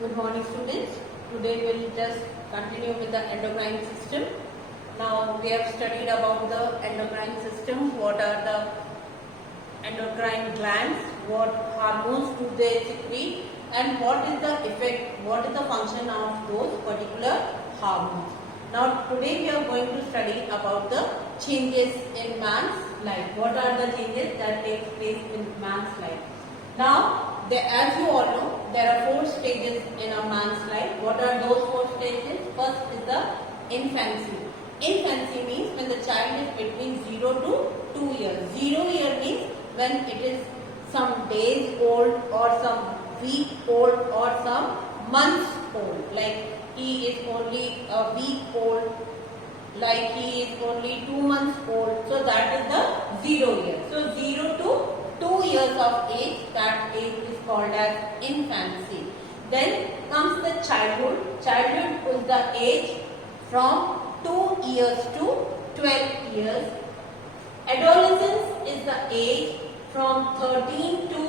Good morning, students. Today we will just continue with the endocrine system. Now we have studied about the endocrine system. What are the endocrine glands? What hormones do they secrete? And what is the effect? What is the function of those particular hormones? Now today we are going to study about the changes in man's life. What are the changes that take place in man's life? Now, as you all know, there are 4 stages in a man's life. What are those 4 stages? First is the infancy. Infancy means when the child is between 0 to 2 years. 0 year means when it is some days old or some week old or some months old. Like he is only a week old, like he is only 2 months old. So that is the 0 year. So 0 to 2 years of age, that age is called as infancy. Then comes the childhood. Childhood is the age from 2 years to 12 years. Adolescence is the age from 13 to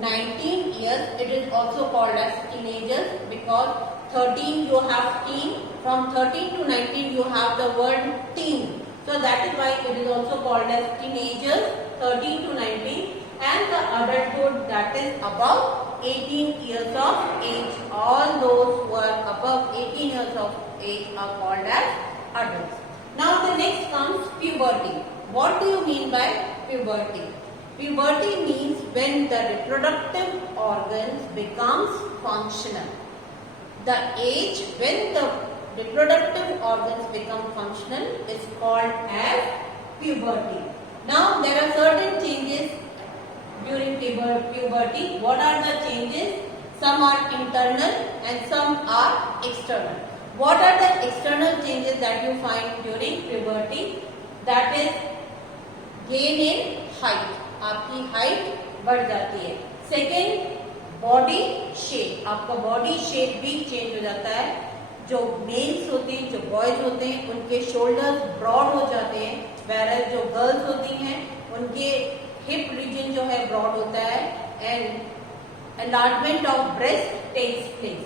19 years. It is also called as teenagers because 13 you have teen. From 13 to 19 you have the word teen. So that is why it is also called as teenagers, 13 to 19. And the adulthood, that is above 18 years of age. All those who are above 18 years of age are called as adults. Now the next comes puberty. What do you mean by puberty? Puberty means when the reproductive organs becomes functional. The age when the reproductive organs become functional is called as puberty. Now there are certain changes during puberty. What are the changes? Some are internal and some are external. What are the external changes that you find during puberty? That is gain in height. आपकी height बढ़ जाती है. Second, body shape. आपका body shape भी change हो जाता है. जो मेल्स होते हैं, जो बॉयज होते हैं, उनके शोल्डर्स ब्रॉड हो जाते हैं, whereas जो गर्ल्स होती हैं उनके हिप रीजन जो है ब्रॉड होता है and enlargement of breast takes place.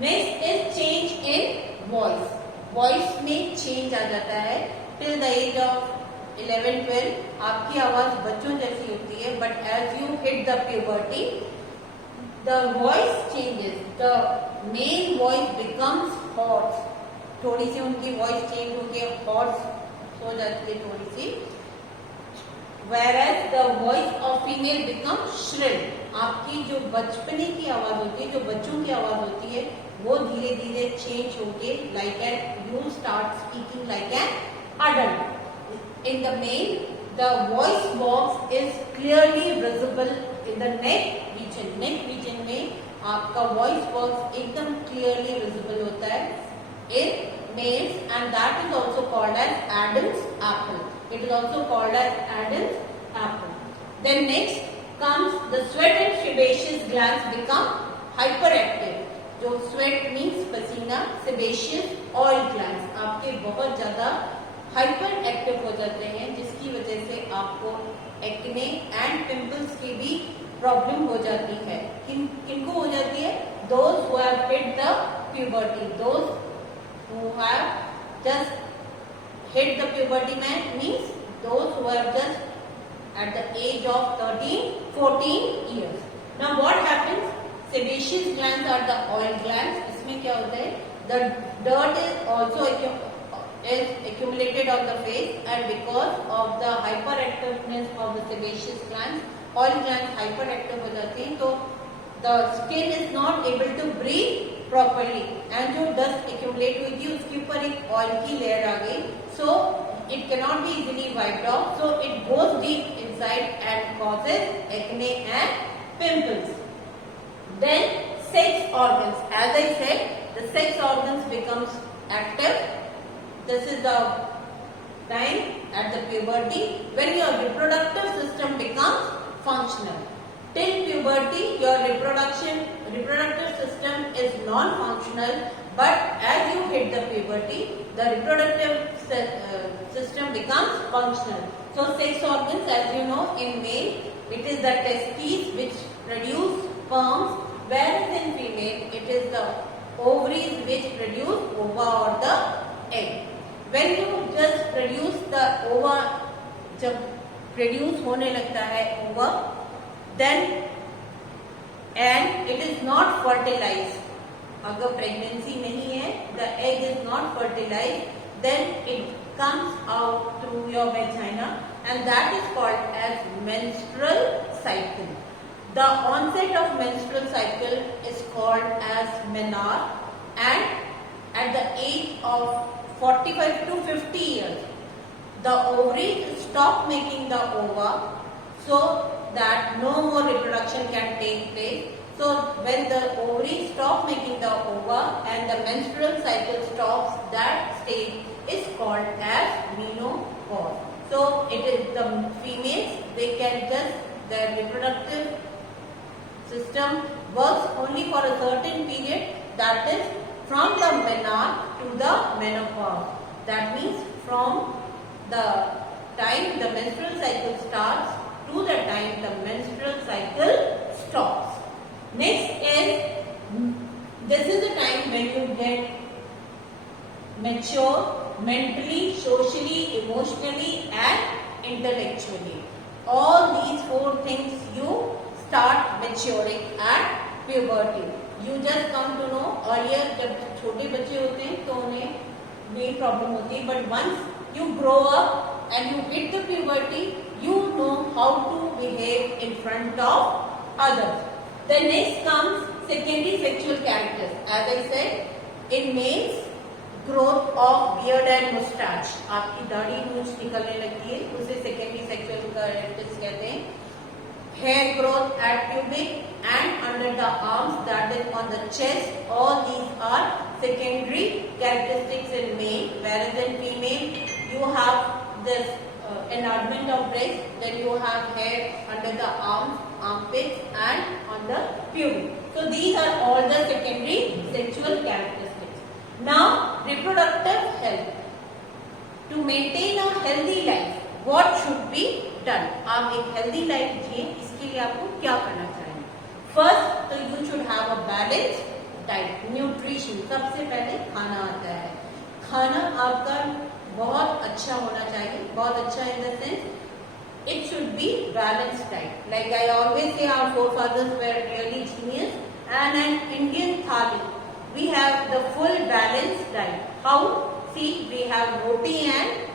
Next is change in voice. Voice में चेंज आ जाता है. टिल द एज ऑफ 11-12 आपकी आवाज बच्चों जैसी होती है, but as you hit the puberty the voice changes. The main voice becomes hoarse. थोड़ी सी उनकी वॉइस चेंज होकर हॉर्स हो जाती है थोड़ी सी. Whereas the voice of female becomes shrill. आपकी जो बचपने की आवाज होती है, जो बच्चों की आवाज होती है, वो धीरे धीरे चेंज होके like an you start speaking like an adult. In the male, the voice box is clearly visible in the neck region. Neck region में आपका voice box एकदम clearly visible होता है in males, and that is also called as Adam's apple. It is also called as Adam's apple. Then next comes the sweat and sebaceous glands become hyperactive. जो sweat means पसीना, sebaceous oil glands आपके बहुत ज्यादा hyper active हो जाते हैं, जिसकी वजह से आपको एक्ने एंड पिंपल्स की भी प्रॉब्लम हो जाती है. किनको हो जाती है? Those who have hit the puberty. Those who have just hit the puberty means those who are just at the age of 13-14 years. Now what happens? Sebaceous glands are the oil glands. इसमें क्या होता है? The dirt is also accumulated on the face, and because of the hyperactiveness of the sebaceous glands, oil glands hyperactive हो जाती हैं, तो the skin is not able to breathe properly, and जो dust accumulate हुई थी उसके ऊपर एक oil की layer आ गई, so it cannot be easily wiped off, so it goes deep inside and causes acne and pimples. Then sex organs. As I said, the sex organs becomes active. This is the time at the puberty when your reproductive system becomes functional. Till puberty, your reproductive system is non-functional, but as you hit the puberty, the reproductive system becomes functional. So sex organs, as you know, in male, it is the testes which produce sperms, whereas in female, it is the ovaries which produce ova or the egg. When you just produce the ova, जब produce होने लगता है ova, then and it is not fertilized. अगर pregnancy नहीं है, the egg is not fertilized, then it comes out through your vagina, and that is called as menstrual cycle. The onset of menstrual cycle is called as menarche, and at the age of 45 to 50 years, the ovaries stop making the ova, so that no more reproduction can take place. So when the ovaries stop making the ova and the menstrual cycle stops, that stage is called as menopause. So it is the females, they can just, their reproductive system works only for a certain period, that is from the menarche to the menopause. That means from the time the menstrual cycle starts to the time the menstrual cycle stops. Next is, this is the time when you get mature mentally, socially, emotionally and intellectually. All these four things you start maturing at puberty. You just come to know earlier, जब छोटे बच्चे होते हैं तो उन्हें ये problem होती है, but once you grow up and you hit the puberty, you know how to behave in front of others. Then next comes secondary sexual characters. As I said, in males, growth of beard and mustache. आपकी दाढ़ी मूंछ निकलने लगती है, उसे secondary sexual characters कहते हैं. Hair growth at pubic and under the arms, that is on the chest. All these are secondary characteristics in male, whereas in female you have this enlargement of breast, then you have hair under the arms, armpits and on the pubic. So these are all the secondary sexual characteristics. Now reproductive health. To maintain a healthy life, what should be done? आप एक healthy life जिए, इसके लिए आपको क्या करना चाहिए? First, तो you should have a balanced diet, nutrition. सबसे पहले खाना आता है. खाना आपका बहुत अच्छा होना चाहिए. बहुत अच्छा in the sense, it should be balanced diet. Like I always say, our forefathers were really genius. And an Indian thali, we have the full balanced diet. How? See, we have roti and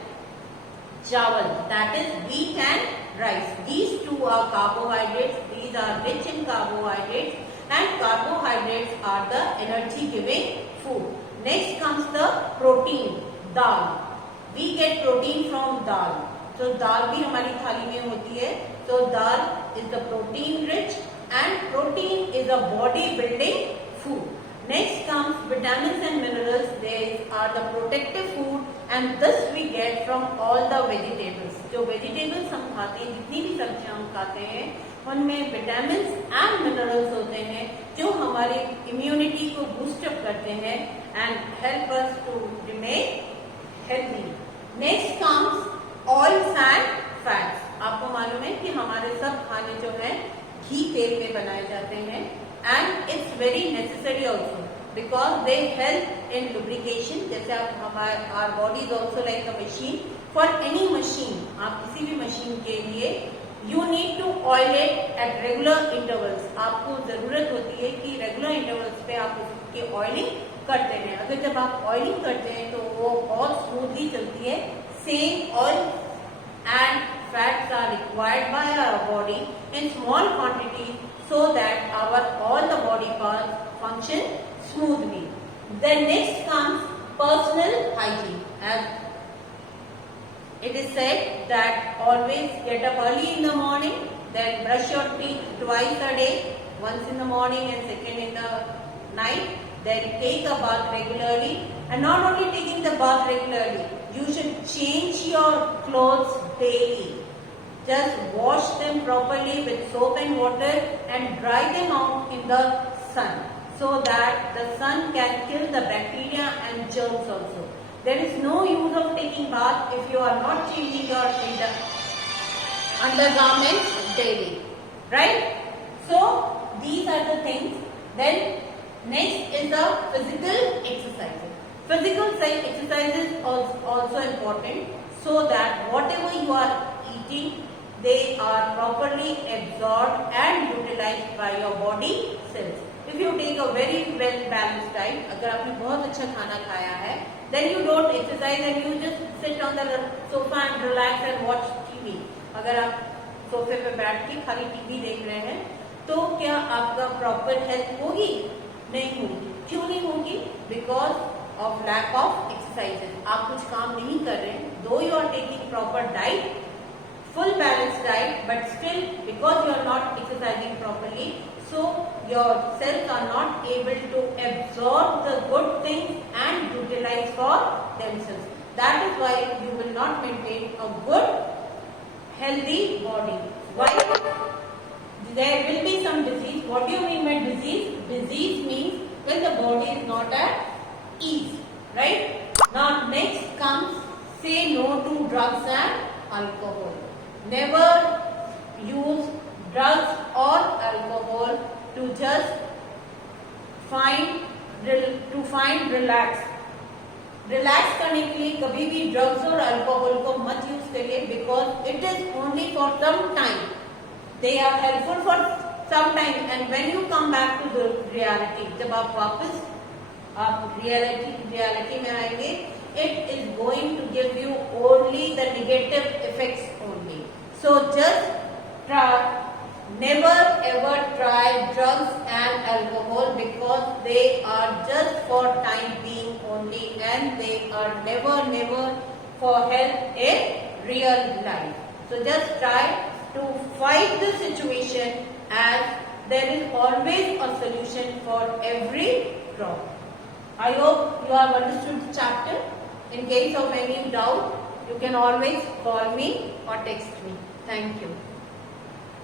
chawal, that is wheat and rice. These two are carbohydrates. These are rich in carbohydrates, and carbohydrates are the energy giving food. Next comes the protein, dal. We get protein from dal. So dal भी हमारी थाली में होती है. So dal is the protein rich, and protein is a body building food. Next comes vitamins and minerals. These are the protective food, and this we get from all the vegetables. जो vegetables हम खाते हैं, जितनी भी सब्जियां हम खाते हैं, उनमें vitamins and minerals होते हैं जो हमारे immunity को boost up करते हैं and help us to remain healthy. Next comes oils and fats. आपको मालूम है कि हमारे सब खाने जो हैं घी तेल में बनाए जाते हैं. And it's very necessary also because they help in lubrication. जैसे आप हमारे our body is also like a machine. For any machine, आप किसी भी machine के लिए you need to oil it at regular intervals. आपको जरूरत होती है कि regular intervals पे आप उसकी oiling करते हैं. अगर जब आप oiling करते हैं तो वो बहुत smoothly चलती है. Same oil and fats are required by our body in small quantities, so that our all the body parts function smoothly. Then next comes personal hygiene. As it is said that always get up early in the morning, then brush your teeth twice a day, once in the morning and second in the night. Then take a bath regularly, and not only taking the bath regularly, you should change your clothes daily. Just wash them properly with soap and water and dry them out in the sun, so that the sun can kill the bacteria and germs also. There is no use of taking bath if you are not changing your undergarments daily, right? So these are the things. Then next is the physical exercises. Physical exercises are also important so that whatever you are eating, they are properly absorbed and utilized by your body cells. If you take a very well balanced diet, अगर आपने बहुत अच्छा खाना खाया है, then you don't exercise and you just sit on the sofa and relax and watch TV. अगर आप सोफे पे बैठ के खाली टीवी देख रहे हैं, तो क्या आपका प्रॉपर हेल्थ होगी? नहीं होगी. क्यों नहीं होगी? Because of lack of exercises. आप कुछ काम नहीं कर रहे हैं, though you are taking proper diet, full balanced diet, but still because you are not exercising properly, so your cells are not able to absorb the good things and utilize for themselves. That is why you will not maintain a good healthy body. Why? There will be some disease. What do you mean by disease? Disease means when the body is not at ease, right? Now next comes say no to drugs and alcohol. Never use drugs or alcohol to just find relax. Relax करने के लिए कभी भी drugs और alcohol को मत use करिए, because it is only for some time. They are helpful for some time and when you come back to the reality, जब आप वापस रियलिटी में आएंगे, it is going to give you only the negative effects only. So just never ever try drugs and alcohol, because they are just for time being only and they are never for help in real life. So just try to fight the situation, as there is always a solution for every problem. I hope you have understood the chapter. In case of any doubt, you can always call me or text me. Thank you.